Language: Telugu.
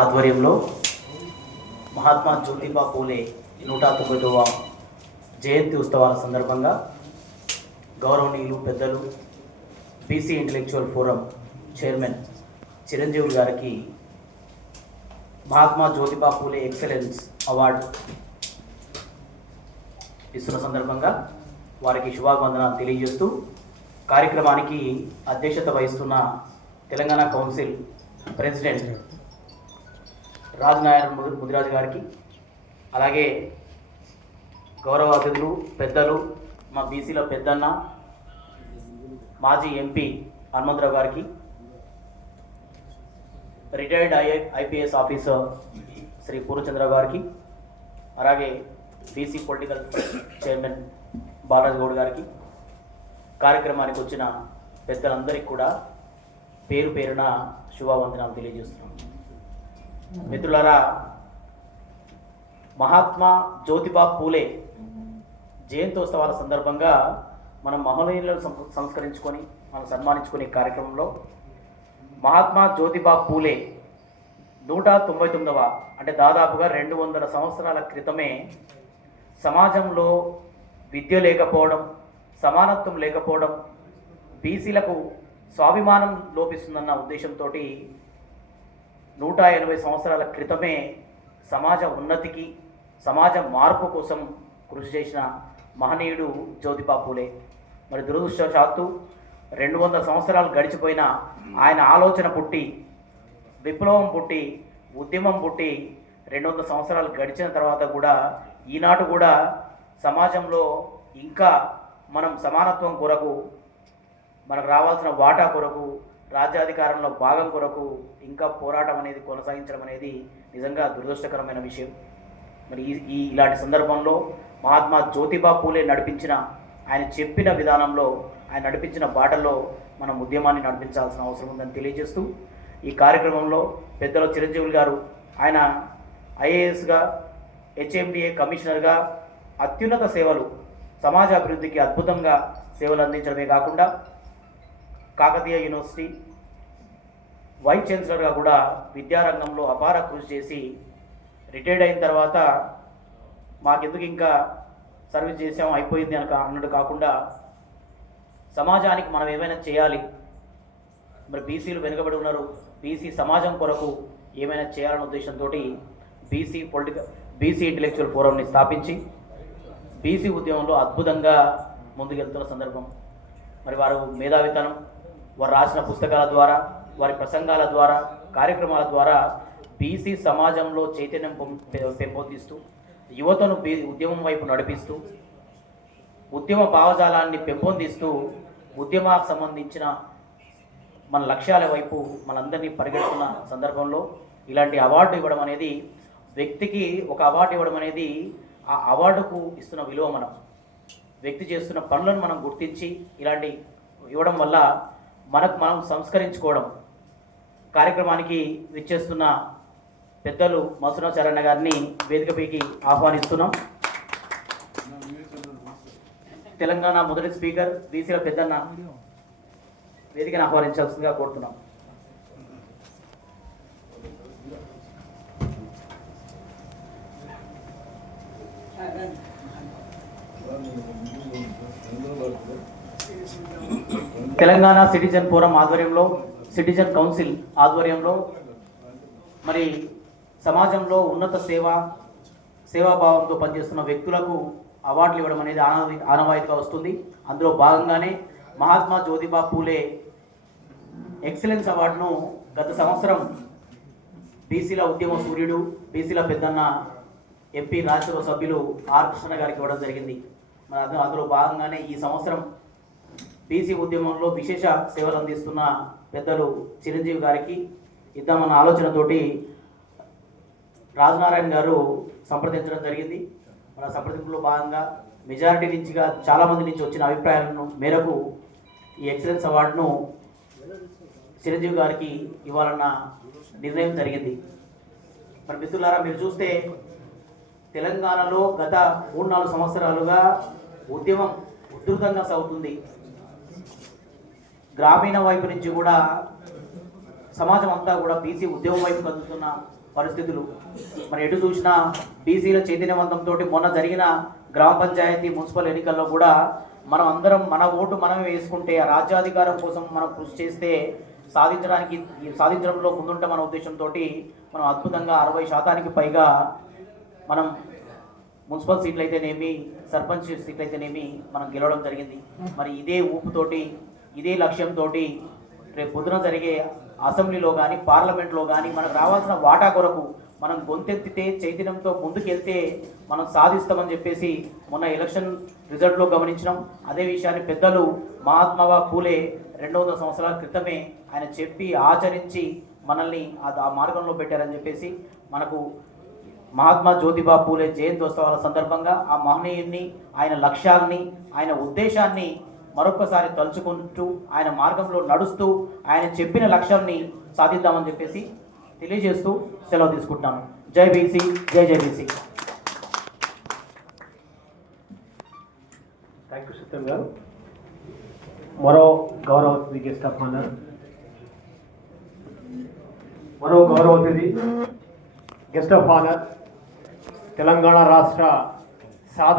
ఆధ్వర్యంలో మహాత్మా జ్యోతిబా పూలే 190వ జయంతి ఉత్సవాల సందర్భంగా గౌరవనీయులు పెద్దలు BC intellectual forum chairman Chiranjeevi గారికి మహాత్మా జ్యోతిబా పూలే ఎక్సలెన్స్ అవార్డు ఇస్తున్న సందర్భంగా వారికి శుభాభివందనాలు తెలియజేస్తూ కార్యక్రమానికి అధ్యక్షత వహిస్తున్న తెలంగాణ కౌన్సిల్ ప్రెసిడెంట్ రాజనాయర్ ముదిరాజు గారికి, అలాగే గౌరవ అతిథులు పెద్దలు మా బీసీలో పెద్దన్న మాజీ ఎంపీ హనుమంతరావు గారికి, retired IPS officer Shri Purnachandra గారికి, అలాగే BC political chairman Balaraju Goud గారికి, కార్యక్రమానికి వచ్చిన పెద్దలందరికీ కూడా పేరు పేరున శుభావందనాలు తెలియజేస్తున్నాం. మిత్రులారా, మహాత్మా జ్యోతిబా పూలే జయంతోత్సవాల సందర్భంగా మనం మహనీయులను సంస్కరించుకొని మనం సన్మానించుకునే కార్యక్రమంలో మహాత్మా జ్యోతిబా పూలే 199వ అంటే దాదాపుగా 200 సంవత్సరాల క్రితమే సమాజంలో విద్య లేకపోవడం, సమానత్వం లేకపోవడం, బీసీలకు స్వాభిమానం లోపిస్తుందన్న ఉద్దేశంతో 180 సంవత్సరాల క్రితమే సమాజ ఉన్నతికి, సమాజ మార్పు కోసం కృషి చేసిన మహనీయుడు జ్యోతిబా పూలే. మరి దురదృష్టవశాత్తు 200 సంవత్సరాలు గడిచిపోయిన ఆయన ఆలోచన పుట్టి, విప్లవం పుట్టి, ఉద్యమం పుట్టి 200 సంవత్సరాలు గడిచిన తర్వాత కూడా ఈనాడు కూడా సమాజంలో ఇంకా మనం సమానత్వం కొరకు, మనకు రావాల్సిన వాటా కొరకు, రాజ్యాధికారంలో భాగం కొరకు ఇంకా పోరాటం అనేది కొనసాగించడం అనేది నిజంగా దురదృష్టకరమైన విషయం. మరి ఇలాంటి సందర్భంలో మహాత్మా జ్యోతిబా పూలే నడిపించిన, ఆయన చెప్పిన విధానంలో, ఆయన నడిపించిన బాటల్లో మనం ఉద్యమాన్ని నడిపించాల్సిన అవసరం ఉందని తెలియజేస్తూ ఈ కార్యక్రమంలో పెద్దలు చిరంజీవి గారు, ఆయన ఐఏఎస్గా, హెచ్ఎండిఏ కమిషనర్గా అత్యున్నత సేవలు, సమాజ అభివృద్ధికి అద్భుతంగా సేవలు అందించడమే కాకుండా కాకతీయ యూనివర్సిటీ వైస్ ఛాన్సలర్గా కూడా విద్యారంగంలో అపార కృషి చేసి రిటైర్డ్ అయిన తర్వాత మాకెందుకు ఇంకా సర్వీస్ చేసాం అయిపోయింది అన్నట్టు కాకుండా సమాజానికి మనం ఏమైనా చేయాలి, మరి బీసీలు వెనుకబడి ఉన్నారు, బీసీ సమాజం కొరకు ఏమైనా చేయాలనే ఉద్దేశంతో బీసీ ఇంటెలెక్చువల్ ఫోరంని స్థాపించి బీసీ ఉద్యమంలో అద్భుతంగా ముందుకెళ్తున్న సందర్భం. మరి వారు మేధావితనం, వారు రాసిన పుస్తకాల ద్వారా, వారి ప్రసంగాల ద్వారా, కార్యక్రమాల ద్వారా బీసీ సమాజంలో చైతన్యం పెంపొందిస్తూ, యువతను ఉద్యమం వైపు నడిపిస్తూ, ఉద్యమ భావజాలాన్ని పెంపొందిస్తూ, ఉద్యమానికి సంబంధించిన మన లక్ష్యాల వైపు మనందరినీ పరిగెడుతున్న సందర్భంలో ఇలాంటి అవార్డు ఇవ్వడం అనేది, వ్యక్తికి ఒక అవార్డు ఇవ్వడం అనేది ఆ అవార్డుకు ఇస్తున్న విలువ. మనం వ్యక్తి చేస్తున్న పనులను మనం గుర్తించి ఇలాంటి ఇవ్వడం వల్ల మనకు మనం సంస్కరించుకోవడం. కార్యక్రమానికి విచ్చేస్తున్న పెద్దలు మసునాచారణ గారిని వేదికపైకి ఆహ్వానిస్తున్నాం. తెలంగాణ మొదటి స్పీకర్ బీసీల పెద్దన్న వేదికను ఆహ్వానించాల్సిందిగా కోరుతున్నాం. తెలంగాణ సిటిజన్ ఫోరం ఆధ్వర్యంలో, సిటిజన్ కౌన్సిల్ ఆధ్వర్యంలో మరి సమాజంలో ఉన్నత సేవాభావంతో పనిచేస్తున్న వ్యక్తులకు అవార్డులు ఇవ్వడం అనేది ఆనవాయితీగా వస్తుంది. అందులో భాగంగానే మహాత్మా జ్యోతిబా పూలే ఎక్సలెన్స్ అవార్డును గత సంవత్సరం బీసీల ఉద్యమ సూర్యుడు, బీసీల పెద్దన్న ఎంపీ రాజ్యసభ సభ్యులు ఆర్ కృష్ణ గారికి ఇవ్వడం జరిగింది. మరి అందులో భాగంగానే ఈ సంవత్సరం బీసీ ఉద్యమంలో విశేష సేవలు అందిస్తున్న పెద్దలు చిరంజీవి గారికి ఇద్దామన్న ఆలోచనతోటి రాజనారాయణ గారు సంప్రదించడం జరిగింది. మన సంప్రదింపులో భాగంగా మెజారిటీ నుంచిగా చాలామంది నుంచి వచ్చిన అభిప్రాయాలను మేరకు ఈ ఎక్సలెన్స్ అవార్డును చిరంజీవి గారికి ఇవ్వాలన్న నిర్ణయం జరిగింది. మరి మిత్రులారా, మీరు చూస్తే తెలంగాణలో గత 3-4 సంవత్సరాలుగా ఉద్యమం ఉధృతంగా సాగుతుంది. గ్రామీణ వైపు నుంచి కూడా సమాజం అంతా కూడా బీసీ ఉద్యమం వైపు కదులుతున్న పరిస్థితులు. మరి ఎటు చూసినా బీసీల చైతన్యవంతంతో మొన్న జరిగిన గ్రామ పంచాయతీ మున్సిపల్ ఎన్నికల్లో కూడా మనం అందరం మన ఓటు మనమే వేసుకుంటే ఆ రాజ్యాధికారం కోసం మనం కృషి చేస్తే సాధించడంలో ముందుంటామన్న ఉద్దేశంతో మనం అద్భుతంగా 60% పైగా మనం మున్సిపల్ సీట్లు అయితేనేమి, సర్పంచ్ సీట్లు అయితేనేమి మనం గెలవడం జరిగింది. మరి ఇదే ఊపుతోటి, ఇదే లక్ష్యంతో రేపు పొద్దున జరిగే అసెంబ్లీలో కానీ పార్లమెంట్లో కానీ మనకు రావాల్సిన వాటా కొరకు మనం గొంతెత్తితే చైతన్యంతో ముందుకెళ్తే మనం సాధిస్తామని చెప్పేసి మొన్న ఎలక్షన్ రిజల్ట్లో గమనించినాం. అదే విషయాన్ని పెద్దలు మహాత్మా పూలే 200 సంవత్సరాల క్రితమే ఆయన చెప్పి ఆచరించి మనల్ని ఆ మార్గంలో పెట్టారని చెప్పేసి మనకు మహాత్మా జ్యోతిబా పూలే జయంత్యోత్సవాల సందర్భంగా ఆ మహనీయుని, ఆయన లక్ష్యాలని, ఆయన ఉద్దేశాన్ని మరొకసారి తలుచుకుంటూ ఆయన మార్గంలో నడుస్తూ ఆయన చెప్పిన లక్ష్యాన్ని సాధిద్దామని చెప్పేసి తెలియజేస్తూ సెలవు తీసుకుంటున్నాను. జై బీసీ, జై జై బీసీ. థ్యాంక్ యూ సత్యం గారు. మరో గౌరవ అతిథి గెస్ట్ ఆఫ్ ఆనర్, మరో గౌరవ అతిథి గెస్ట్ ఆఫ్ ఆనర్ తెలంగాణ రాష్ట్ర సాధన